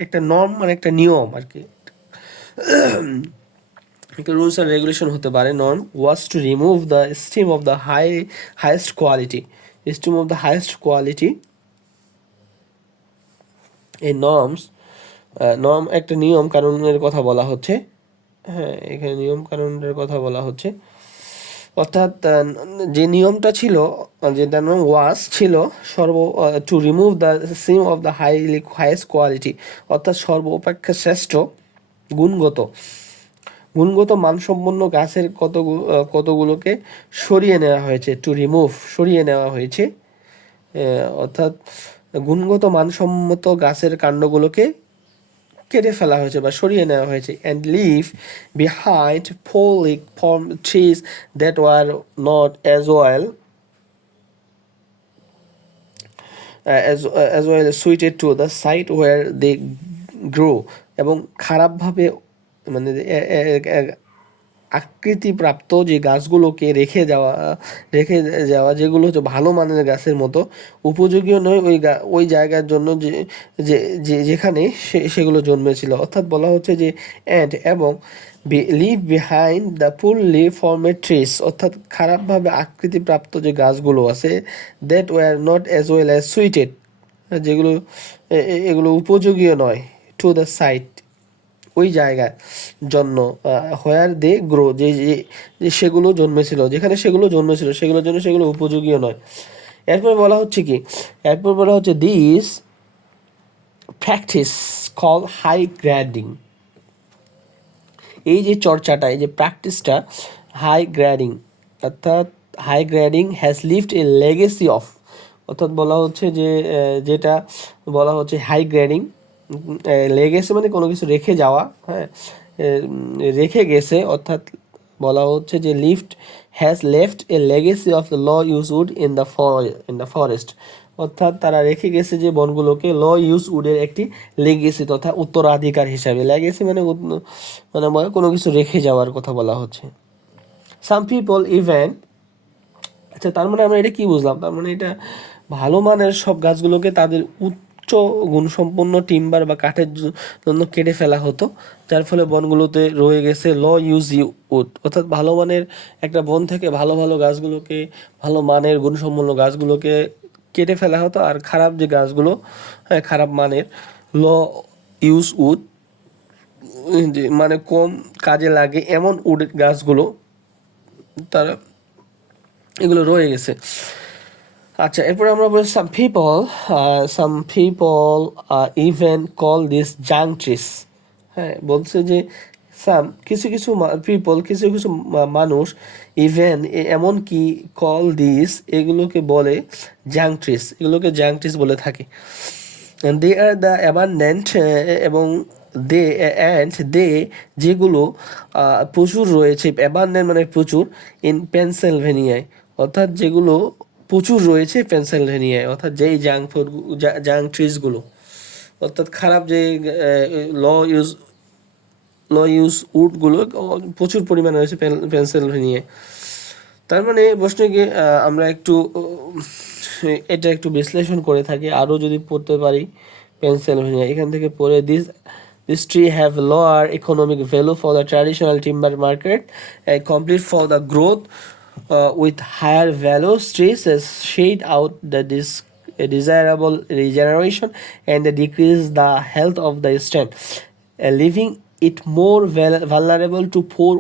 একটা নর্ম মানে একটা নিয়ম আর কি, একটা রুলস অ্যান্ড রেগুলেশন হতে পারে। Norm was to remove the esteem of the highest quality, esteem of the highest quality, এই নর্ম একটা নিয়ম কানুনের কথা বলা হচ্ছে। হ্যাঁ, এখানে নিয়ম কানুনের কথা বলা হচ্ছে, অর্থাৎ যে নিয়মটা ছিল, যে নর্ম ওয়াজ ছিল to remove the SIM of the highest quality, অর্থাৎ সর্বাপেক্ষা শ্রেষ্ঠ গুণগত মানসম্পন্ন গাছের কতগুলোকে সরিয়ে নেওয়া হয়েছে, টু রিমুভ সরিয়ে নেওয়া হয়েছে, অর্থাৎ গুণগত মানসম্মত গাছের কাণ্ডগুলোকে কেটে ফেলা হয়েছে বা সরিয়ে নেওয়া হয়েছে, অ্যান্ড লিভ বিহাইন্ড ফলিক form trees that were not as well as well suited to the site where they grow, এবং খারাপভাবে মানে আকৃতিপ্রাপ্ত যে গাছগুলোকে রেখে যাওয়া যেগুলো হচ্ছে ভালো মানের গাছের মতো উপযোগী নয় ওই জায়গার জন্য যেখানে সেগুলো জন্মেছিল। অর্থাৎ বলা হচ্ছে যে অ্যান্ড এবং leave behind the poorly formed trees, অর্থাৎ খারাপভাবে আকৃতিপ্রাপ্ত যে গাছগুলো আছে, that were not as well as suited, যেগুলো এগুলো উপযোগীয় নয়, টু দ্য সাইট ওই জায়গার জন্য, হোয়ার দে গ্রো যে সেগুলো জন্মেছিল, যেখানে সেগুলো জন্মেছিল সেগুলোর জন্য সেগুলো উপযোগীয় নয়। এরপর বলা হচ্ছে কি, এরপর বলা হচ্ছে this practice call high grading, এই যে চর্চাটা, এই যে প্র্যাকটিসটা হাই গ্রেডিং, অর্থাৎ high grading has lived a legacy of, অর্থাৎ বলা হচ্ছে যে যেটা বলা হচ্ছে হাই গ্রেডিং, লেগেসি মানে কোনো কিছু রেখে যাওয়া, হ্যাঁ, রেখে গেছে, অর্থাৎ বলা হচ্ছে যে has left a legacy of the low use wood in the forest, অর্থাৎ তারা রেখে গেছে যে বনগুলোকে ল ইউজ উডের একটি লেগেসি তথা উত্তরাধিকার হিসাবে। লেগেসি মানে মানে কোনো কিছু রেখে যাওয়ার কথা বলা হচ্ছে। সাম পিপল ইভেন, আচ্ছা তার মানে আমরা এটা কি বুঝলাম, তার মানে এটা ভালো মানের সব গাছগুলোকে তাদের উচ্চ গুণসম্পন্ন টিম্বার বা কাঠের জন্য কেটে ফেলা হতো, যার ফলে বনগুলোতে রয়ে গেছে ল ইউজ উড, অর্থাৎ ভালো মানের একটা বন থেকে ভালো ভালো গাছগুলোকে, ভালো মানের গুণসম্পন্ন গাছগুলোকে কেটে ফেলা হতো, আর খারাপ যে গাছগুলো, হ্যাঁ, খারাপ মানের ল ইউজ উড মানে কম কাজে লাগে এমন উড গাছগুলো তারা এগুলো রয়ে গেছে। আচ্ছা, এরপরে আমরা বলি some people even call this জাং ট্রিস, হ্যাঁ, বলছে যে কিছু কিছু পিপল, কিছু কিছু মানুষ, ইভেন এমনকি কল দিস এগুলোকে বলে জাং ট্রিস, এগুলোকে জাং ট্রিস বলে থাকে। দে আর দ্য অ্যাবান্ডেন্ট, এবং দে যেগুলো প্রচুর রয়েছে, অ্যাবান্ডেন্ট মানে প্রচুর, ইন পেনসিলভেনিয়ায়, অর্থাৎ যেগুলো প্রচুর রয়েছে পেনসিলভেনিয়ায়, অর্থাৎ যেই জাং ট্রিজগুলো, অর্থাৎ খারাপ যে ল ইউজ ল ইউজ উডগুলো প্রচুর পরিমাণে রয়েছে পেনসিলভেনিয়ায়। তার মানে প্রশ্নকে আমরা একটু এটা একটু বিশ্লেষণ করে থাকি, আরও যদি পড়তে পারি পেনসিলভেনিয়া, এখান থেকে পড়ে this tree have lower economic value for the traditional timber market and complete for the growth with higher value trees as shade out the desirable regeneration and decrease the health of the stem, leaving it more vulnerable to poor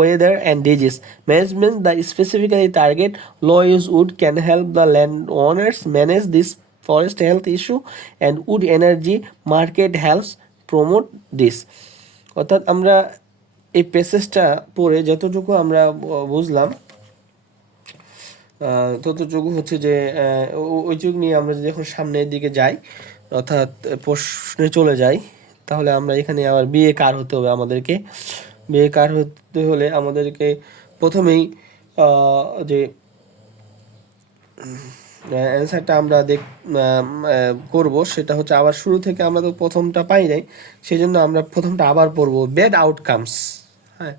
weather and disease. Management that specifically target low use wood can help the landowners manage this forest health issue, and wood energy market helps promote this. অর্থাৎ আমরা এই প্যাসেজটা পড়ে যতটুকু আমরা বুঝলাম, ততটুকু হচ্ছে যে ওই যুগ নিয়ে আমরা যখন সামনের দিকে যাই, অর্থাৎ প্রশ্নে চলে যাই, তাহলে আমরা এখানে আবার বিএ কার হতে হবে আমাদেরকে। বিএ কার হতে হলে আমাদেরকে প্রথমেই যে অ্যান্সারটা আমরা করব সেটা হচ্ছে, আবার শুরু থেকে আমরা তো প্রথমটা পাই নাই, সেই জন্য আমরা প্রথমটা আবার পড়বো, ব্যাড আউটকামস। হ্যাঁ,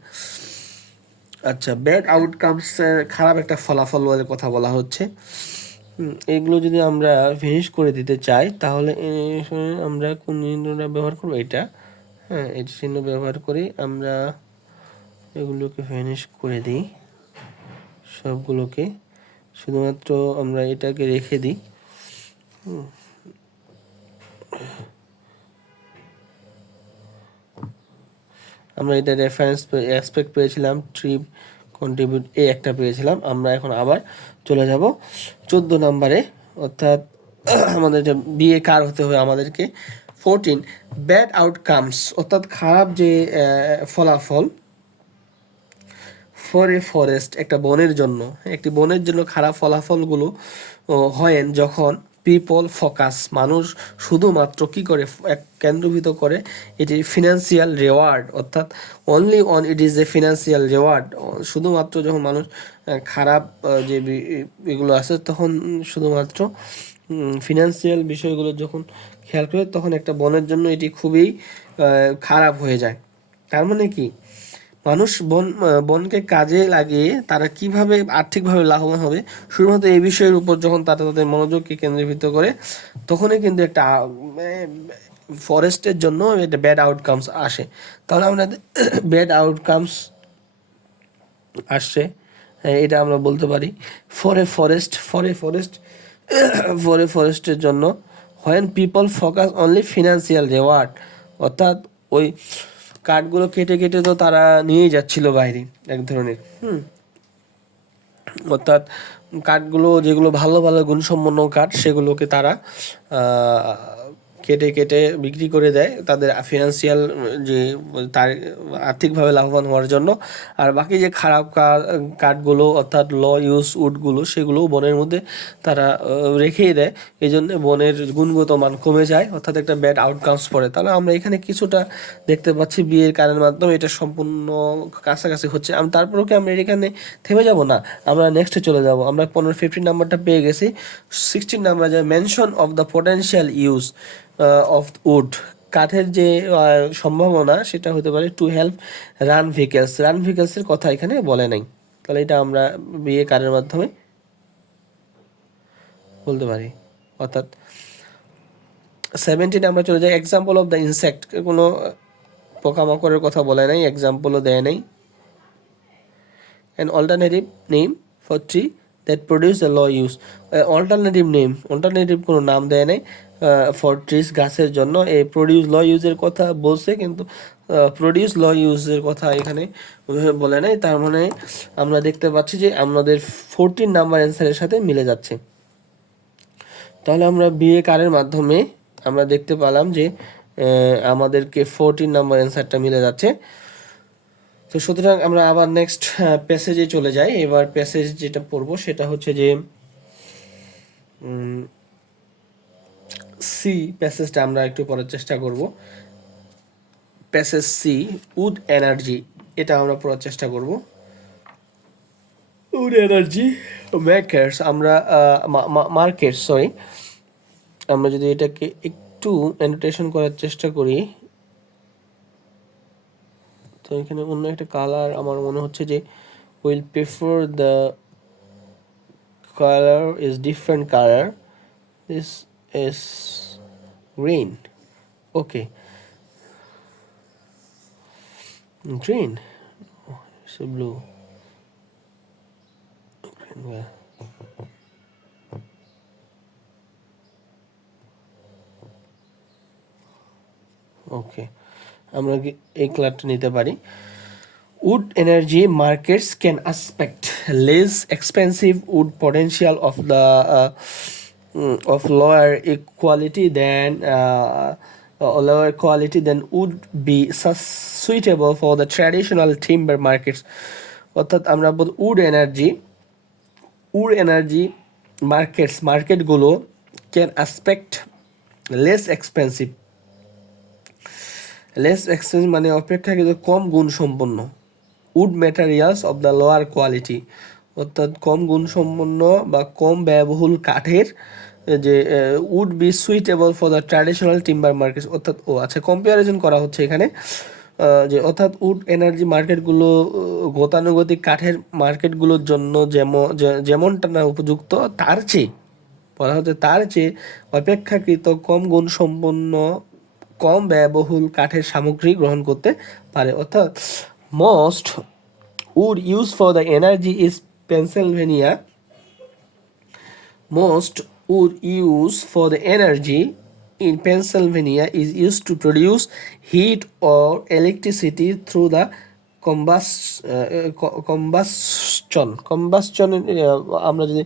আচ্ছা, ব্যাড আউটকামস, খারাপ একটা ফলাফল বলে কথা বলা হচ্ছে। এগুলো যদি আমরা ফিনিশ করে দিতে চাই তাহলে আমরা কোন চিহ্নটা ব্যবহার করবো, এটা, হ্যাঁ, এই চিহ্ন ব্যবহার করে আমরা এগুলোকে ফিনিশ করে দিই সবগুলোকে, শুধুমাত্র আমরা এটাকে রেখে দিই। আমরা এটা রেফারেন্স এক্সপেক্ট পেয়েছিলাম, ট্রি কন্ট্রিবিউট এই একটা পেয়েছিলাম। আমরা এখন আবার চলে যাব 14 নম্বরে, অর্থাৎ আমাদের যে বিএ কার হতে হবে আমাদেরকে। 14 ব্যাড আউটকামস, অর্থাৎ খারাপ যে ফলাফল, ফর এ ফরেস্ট একটা বনের জন্য, একটি বনের জন্য খারাপ ফলাফলগুলো হয় যখন পিপল ফোকাস, মানুষ শুধুমাত্র কি করে, এক কেন্দ্রীভূত করে এটি ফিনান্সিয়াল রেওয়ার্ড, অর্থাৎ only on it is a financial reward. শুধুমাত্র যখন মানুষ খারাপ যে এগুলো আছে তখন শুধুমাত্র ফিনান্সিয়াল বিষয়গুলো যখন খেয়াল করে তখন একটা বনের জন্য এটি খুবই খারাপ হয়ে যায়। তার মানে কি, মানুষ বনকে কাজে লাগিয়ে তারা কিভাবে আর্থিকভাবে লাভবান হবে শুধুমাত্র এই বিষয়ের উপর যখন তারা তাদের মনোযোগকে কেন্দ্রীভূত করে তখনই কিন্তু একটা ফরেস্টের জন্য একটা ব্যাড আউটকামস আসে। তাহলে আমরা ব্যাড আউটকামস আসছে, এটা আমরা বলতে পারি ফর এ ফরেস্টের জন্য when people focus only financial reward, অর্থাৎ ওই কাঠগুলো কেটে কেটে তো তারা নিয়েই যাচ্ছিল বাইরে এক ধরনের, অর্থাৎ কাঠগুলো যেগুলো ভালো ভালো গুণসম্পন্ন কাঠ সেগুলোকে তারা কেটে কেটে বিক্রি করে দেয় তাদের ফিনান্সিয়াল যে তার আর্থিকভাবে লাভবান হওয়ার জন্য। আর বাকি যে খারাপ কাঠগুলো অর্থাৎ ল ইউজ উডগুলো সেগুলোও বনের মধ্যে তারা রেখেই দেয়, এই জন্য বনের গুণগত মান কমে যায়, অর্থাৎ একটা ব্যাড আউটকামস পড়ে। তাহলে আমরা এখানে কিছুটা দেখতে পাচ্ছি বিয়ের কারণের মাধ্যমে এটা সম্পূর্ণ কাছাকাছি হচ্ছে। আমি তারপরেও কি আমরা এখানে থেমে যাব না, আমরা নেক্সটে চলে যাব। আমরা 15 নাম্বারটা পেয়ে গেছি। 16 নাম্বার যে mention of the potential use of wood, কাঠের যে সম্ভাবনা সেটা হতে পারে টু হেল্প রান ভেহিকেলসের কথা এখানে বলে নাই। তাহলে এটা আমরা বিয়ে কারের মাধ্যমে বলতে পারি। অর্থাৎ 17 আমরা চলে যাই এক্সাম্পল অফ দ্য ইনসেক্ট, কোনো পোকামাকড়ের কথা বলে নাই, এক্সাম্পলও দেয় নাই। An alternative name for tree that produce the law use, alternative কোনো নাম দেয় নাই ফর ট্রিস গাছের জন্য। এই প্রডিউস ল ইউজের কথা বলছে কিন্তু প্রডিউস ল ইউজের কথা এখানে বলে নাই। তার মানে আমরা দেখতে পাচ্ছি যে আমাদের 14 নাম্বার অ্যান্সারের সাথে মিলে যাচ্ছে। তাহলে আমরা বিএ কারের মাধ্যমে আমরা দেখতে পেলাম যে আমাদেরকে 14 নাম্বার অ্যান্সারটা মিলে যাচ্ছে। তো সুতরাং আমরা আবার নেক্সট প্যাসেজে চলে যাই। এবার প্যাসেজ যেটা পড়বো সেটা হচ্ছে যে সি প্যাসেজটা আমরা একটু পড়ার চেষ্টা করব। প্যাসেজ সি, উড এনার্জি, এটা আমরা পড়ার চেষ্টা করব। উড এনার্জি মেকার্স, আমরা মার্কেটস, সরি, আমরা যদি এটাকে একটু অ্যানোটেশন করার চেষ্টা করি, তো এখানে অন্য একটা কালার আমার মনে হচ্ছে যে will prefer the colour is different colour, this is green, okay, green, it's a blue, green, yeah. ওকে, আমরা এই কালারটা নিতে পারি। Wood energy markets can expect less expensive wood potential of lower quality than would be suitable for the traditional timber markets. অর্থাৎ আমরা বলতে wood energy মার্কেটগুলো can expect less expensive মানে অপেক্ষাকৃত কম গুণসম্পন্ন wood materials of the lower quality, অর্থাৎ কম গুণসম্পন্ন বা কম ব্যয়বহুল কাঠের যে would be suitable for the traditional timber market, অর্থাৎ আচ্ছা কম্পারিজন করা হচ্ছে এখানে যে অর্থাৎ উড এনার্জি মার্কেটগুলো গতানুগতিক কাঠের মার্কেটগুলোর জন্য যেমনটা না উপযুক্ত তার চেয়ে বলা হচ্ছে তার চেয়ে অপেক্ষাকৃত কম গুণসম্পন্ন কম ব্যয়বহুল কাঠের সামগ্রী গ্রহণ করতে পারে। অর্থাৎ most wood use for the energy is Pennsylvania, most wood used for the energy in Pennsylvania is used to produce heat or electricity through the combustion আমরা যদি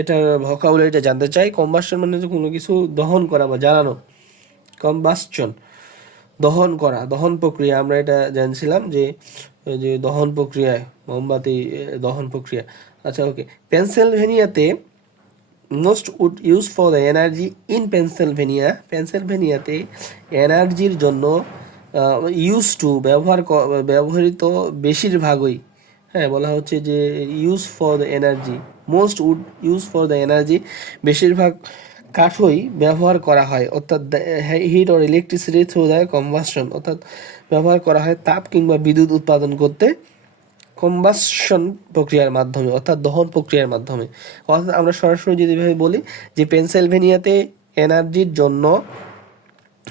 এটার ভোকাবুলারিটা জানতে চাই, কম্বাসশন মানে যে কোনো কিছু দহন করা বা জ্বালানো, কম্বাসশন দহন করা, দহন প্রক্রিয়া, আমরা এটা জানছিলাম যে দহন প্রক্রিয়ায় মোমবাতি দহন প্রক্রিয়া। আচ্ছা ওকে, পেনসিলভেনিয়াতে most wood use for the energy in পেনসিলভেনিয়াতে এনার্জির জন্য ইউজ টু ব্যবহৃত বেশিরভাগই, হ্যাঁ বলা হচ্ছে যে use for the energy, most wood use for the energy, বেশিরভাগ কাঠই ব্যবহার করা হয়, অর্থাৎ heat or electricity through the combustion, অর্থাৎ ব্যবহার করা হয় তাপ কিংবা বিদ্যুৎ উৎপাদন করতে কম্বাসন প্রক্রিয়ার মাধ্যমে, অর্থাৎ দহন প্রক্রিয়ার মাধ্যমে। অর্থাৎ আমরা সরাসরি যদি এভাবে বলি যে পেনসিলভেনিয়াতে এনার্জির জন্য,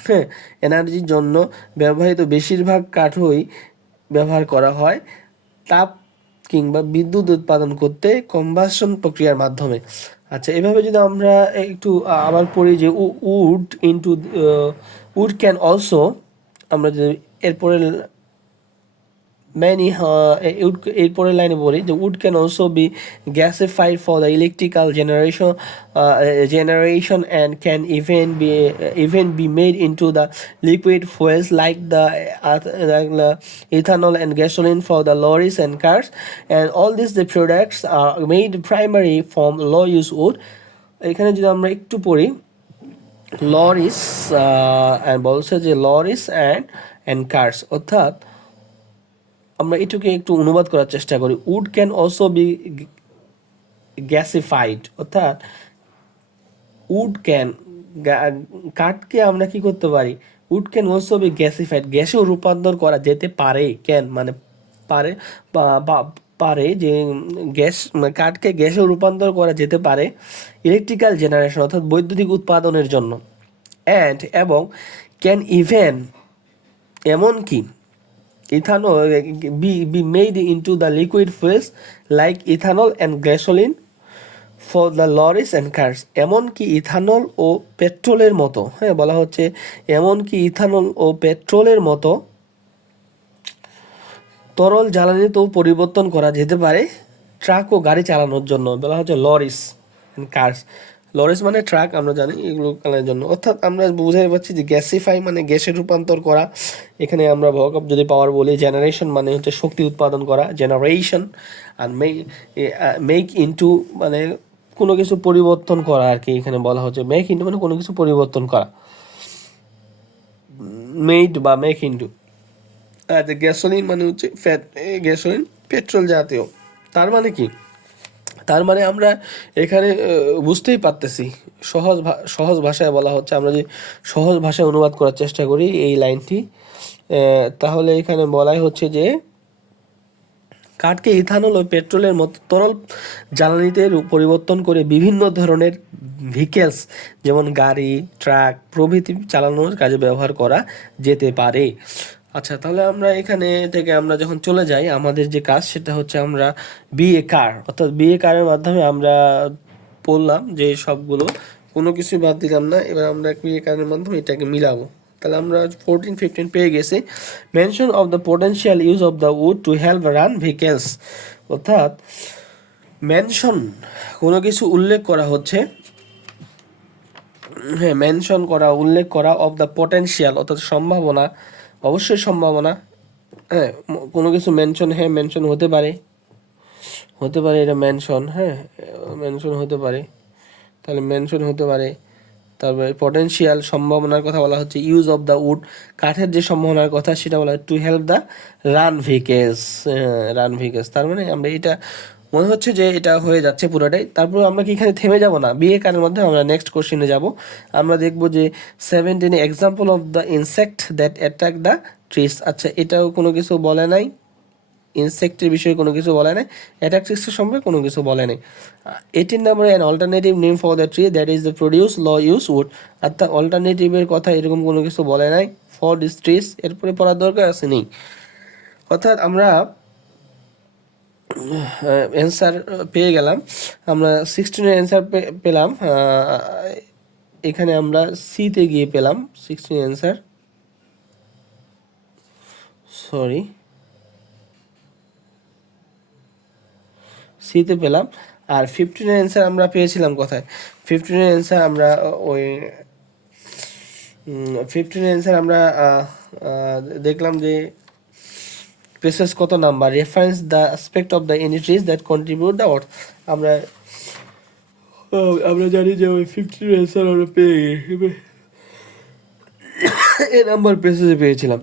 হ্যাঁ এনার্জির জন্য ব্যবহৃত বেশিরভাগ কাঠই ব্যবহার করা হয় তাপ কিংবা বিদ্যুৎ উৎপাদন করতে কম্বাসন প্রক্রিয়ার মাধ্যমে। আচ্ছা, এভাবে যদি আমরা একটু আবার পড়ি যে wood into wood can also, আমরা যদি এরপরে many এরপরের লাইনে বলি যে wood can also be gasified for the electrical generation and can even be made into the liquid fuels like the ethanol and gasoline for the lorries and cars, and all these the products are made primarily from low use wood. এখানে যদি আমরা একটু পড়ি Lloris বলছে যে Lloris and curse, অর্থাৎ আমরা এটুকে একটু অনুবাদ করার চেষ্টা করি। উড ক্যান অলসো বি গ্যাসিফাইড, অর্থাৎ উড ক্যান, কাঠকে আমরা কি করতে পারি, উড ক্যান অলসো বি গ্যাসিফাইড, গ্যাসেও রূপান্তর করা যেতে পারে, ক্যান মানে পারে পারে যে গ্যাস, কাঠকে গ্যাসেও রূপান্তর করা যেতে পারে ইলেকট্রিক্যাল জেনারেশন, অর্থাৎ বৈদ্যুতিক উৎপাদনের জন্য, এবং ক্যান ইভেন এমনকি ethanol be made into the liquid fuels like ethanol and gasoline for the lorries and cars, এমনকি ইথানল ও পেট্রোলের মতো, হ্যাঁ বলা হচ্ছে এমনকি ইথানল ও পেট্রোলের মতো তরল জ্বালানিতেও পরিবর্তন করা যেতে পারে ট্রাক ও গাড়ি চালানোর জন্য, বলা হচ্ছে লরিস এন্ড কার্স। লরিস মানে ট্রাক, আমরা জানি এগুলো চালানোর জন্য, অর্থাৎ আমরা বুঝাই পাচ্ছি যে গ্যাসিফাই মানে গ্যাসের রূপান্তর করা। এখানে আমরা ভোকাব যদি পাওয়ার বলি, জেনারেশন মানে হচ্ছে শক্তি উৎপাদন করা, জেনারেশন, আর মেক ইনটু মানে কোনো কিছু পরিবর্তন করা আর কি, এখানে বলা হচ্ছে মেক ইনটু মানে কোনো কিছু পরিবর্তন করা, মেড বা মেক ইনটু। আর গ্যাসোলিন মানে হচ্ছে গ্যাসোলিন পেট্রোল জাতীয়। তার মানে কি, তার মানে আমরা এখানে বুঝতেই পারতেছি, সহজ ভাষায় বলা হচ্ছে, আমরা যদি সহজ ভাষায় অনুবাদ করার চেষ্টা করি এই লাইনটি, তাহলে এখানে বলাই হচ্ছে যে কাঠকে ইথানল ও পেট্রোলের মতো তরল জ্বালানিতে পরিবর্তন করে বিভিন্ন ধরনের ভেহিকেলস যেমন গাড়ি, ট্রাক প্রভৃতি চালানোর কাজে ব্যবহার করা যেতে পারে। আচ্ছা, তাহলে আমরা এখানে থেকে আমরা যখন চলে যাই, আমাদের যে কাজ সেটা হচ্ছে আমরা বিএ কার, অর্থাৎ বিএ কারের মাধ্যমে আমরা পড়লাম যে সবগুলো, কোনো কিছুই বাদ দিলাম না। এবার আমরা বিএ কারের মাধ্যমে এটাকে মিলাবো। তাহলে আমরা 14-15 পেয়ে গেছি। Mention of the potential use of the wood to help run vehicles, অর্থাৎ মেনশন কোনো কিছু উল্লেখ করা হচ্ছে, হ্যাঁ মেনশন করা উল্লেখ করা অফ দ্য পোটেনশিয়াল, অর্থাৎ সম্ভাবনা, অবশ্যই সম্ভাবনা, হ্যাঁ কোনো কিছু মেনশন, হ্যাঁ মেনশন হতে পারে এটা মেনশন, হ্যাঁ মেনশন হতে পারে, তাহলে মেনশন হতে পারে। তারপরে পটেনশিয়াল সম্ভাবনার কথা বলা হচ্ছে, ইউজ অফ দ্য উড কাঠের যে সম্ভাবনার কথা সেটা বলা হয় two help the run vehicles. তার মানে আমরা এটা মনে হচ্ছে যে এটা হয়ে যাচ্ছে পুরোটাই। তারপর আমরা কি এখানে থেমে যাব না, বিএ কারের মধ্যে আমরা নেক্সট কোশ্চেনে যাব। আমরা দেখব যে 17 example of the insect that attack the trees. আচ্ছা, এটাও কোনো কিছু বলে নাই, ইনসেক্টের বিষয়ে কোনো কিছু বলে নাই, অ্যাটাক ট্রিক্সের সম্পর্কে কোনো কিছু বলে নাই। 18 নম্বরে an alternative name for the tree that is the produce low use wood, অর্থাৎ অল্টারনেটিভের কথা এরকম কোনো কিছু বলে নাই ফর দিস ট্রিস, এরপরে পড়ার দরকার আছে নেই। অর্থাৎ আমরা অ্যান্সার পেয়ে গেলাম, আমরা 16 অ্যান্সার পেলাম, এখানে আমরা সিতে গিয়ে পেলাম 16 অ্যান্সার, সরি সিতে পেলাম। আর 15 অ্যান্সার আমরা পেয়েছিলাম কোথায়, 15 অ্যান্সার আমরা ওই 15 অ্যান্সার আমরা দেখলাম যে প্রেসেস কত number, reference the aspect of the entries that contribute the অর্থ, আমরা আমরা জানি যে ওই 15 অ্যান্সার আমরা পেয়ে গেছি, এ নাম্বার প্যাসেজে পেয়েছিলাম।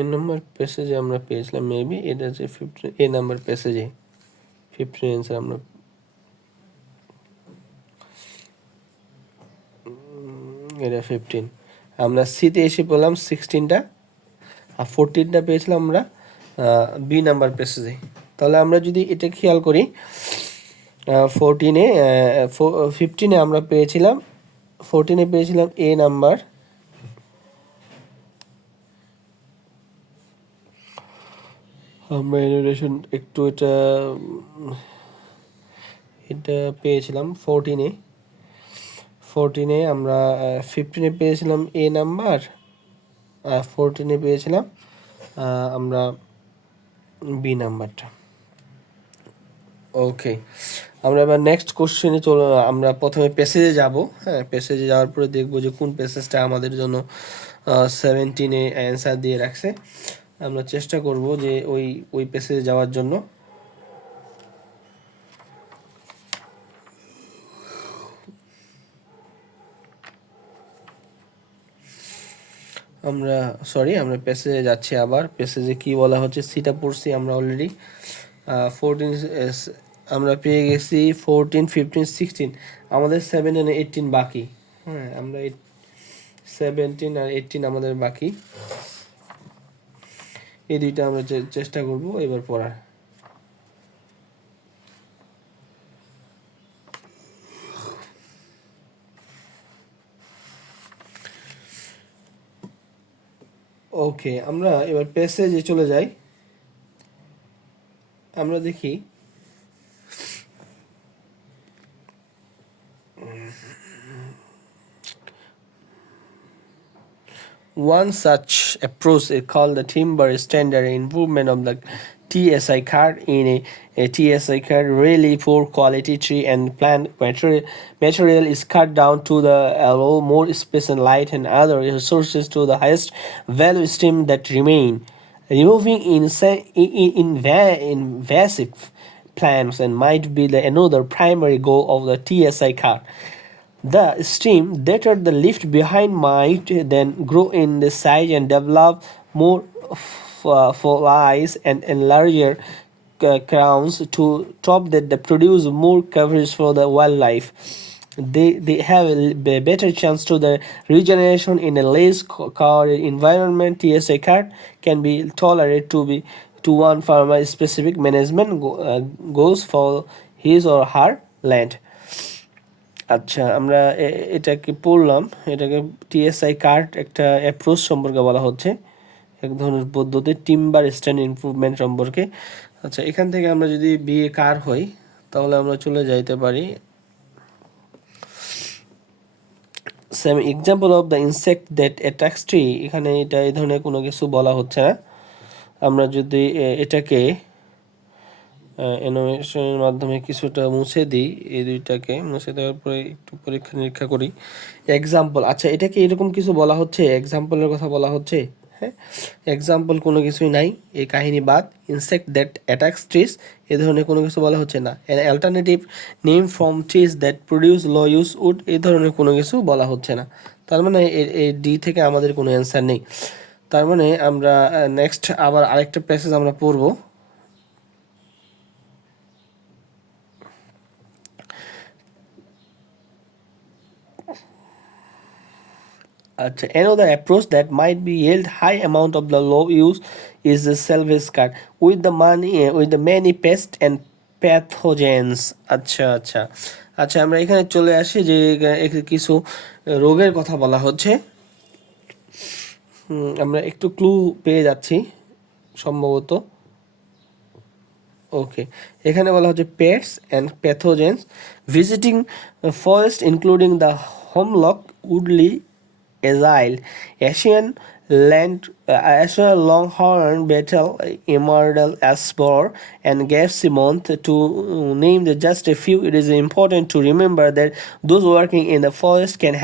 এ নাম্বার প্যাসেজে আমরা পেয়েছিলাম মেবি, এটা হচ্ছে 15 এ নাম্বার প্যাসেজে 15 অ্যান্সার আমরা এটা 15। আমরা সিতে এসে পেলাম 16টা, আর 14টা পেয়েছিলাম আমরা বি নাম্বার প্যাসেজে। তাহলে আমরা যদি এটা খেয়াল করি, 15-এ আমরা পেয়েছিলাম, 14-এ পেয়েছিলাম এ নাম্বার, আমরা এনুমেরেশন একটু এটা পেয়েছিলাম 14-এ আমরা 15-এ পেয়েছিলাম এ নাম্বার, আর 14-এ পেয়েছিলাম আমরা বি নাম্বারটা। ওকে, আমরা এবার নেক্সট কোশ্চেনে আমরা প্রথমে প্যাসেজে যাব। হ্যাঁ, প্যাসেজে যাওয়ার পরে দেখবো যে কোন প্যাসেজটা আমাদের জন্য 17-এ অ্যান্সার দিয়ে রাখছে। আমরা চেষ্টা করব যে ওই প্যাসেজে যাওয়ার জন্য। আমরা প্যাসেজে যাচ্ছি। আবার প্যাসেজে কি বলা হচ্ছে সিটা পড়ছি আমরা অলরেডি। 14 আমরা পেয়ে গেছি 14, 15, 16, আমাদের 7 and 18 বাকি। হ্যাঁ, আমরা 17 আর 18 আমাদের বাকি, এই দুইটা আমরা চেষ্টা করব এবার পড়ার। ওকে, আমরা এবার প্যাসেজে চলে যাই। আমরা দেখি one such approach is called the timber standard improvement of the TSI card. In a TSI card, really poor quality tree and plant material is cut down to allow more space and light and other resources to the highest value stream that remain. Removing invasive plants and might be another primary goal of the TSI card. The stream that are the left behind might then grow in the size and develop more foliage and larger crowns to top that produce more coverage for the wildlife. They have a better chance to the regeneration in a less crowded environment. TSA card can be tolerated to one farmer specific management goals for his or her land. আচ্ছা, আমরা এটাকে পড়লাম। এটাকে TSI card একটা approach সম্পর্কে বলা হচ্ছে, এক ধরনের পদ্ধতি টিম্বার স্ট্যান্ড ইমপ্রুভমেন্ট সম্পর্কে। আচ্ছা, এখান থেকে আমরা যদি বিএ কার হই তাহলে আমরা চলে যাইতে পারি same example of the insect that attacks tree. এখানে এটা এই ধরনের কোনো কিছু বলা হচ্ছে না। আমরা যদি এটাকে অ্যানিমেশনের মাধ্যমে কিছুটা মুছে দিই, এই দুইটাকে মুছে দেওয়ার পরে একটু পরীক্ষা নিরীক্ষা করি। এক্সাম্পল, আচ্ছা এটাকে এরকম কিছু বলা হচ্ছে, এক্সাম্পলের কথা বলা হচ্ছে। হ্যাঁ, এক্সাম্পল কোনো কিছুই নাই, এই কাহিনী বাদ। ইনসেক্ট দ্যাট অ্যাটাকস ট্রিজ, এ ধরনের কোনো কিছু বলা হচ্ছে না। Alternative name from trees that produce low use wood, এই ধরনের কোনো কিছু বলা হচ্ছে না। তার মানে এই ডি থেকে আমাদের কোনো অ্যান্সার নেই। তার মানে আমরা নেক্সট আবার আরেকটা প্যাসেজ আমরা পড়বো। Achha, another approach that might be yield high amount of the low use is the salvage card with the many pests and pathogens. আচ্ছা আমরা এখানে চলে আসি যে কিছু রোগের কথা বলা হচ্ছে। আমরা একটু ক্লু পেয়ে যাচ্ছি সম্ভবত। ওকে, এখানে বলা হচ্ছে pests and pathogens visiting forest including the hemlock, woolly, azile, Asian longhorn beetle, emerald ash borer, and gapsimoth, to name just a few. It is important to remember that those working in the forest can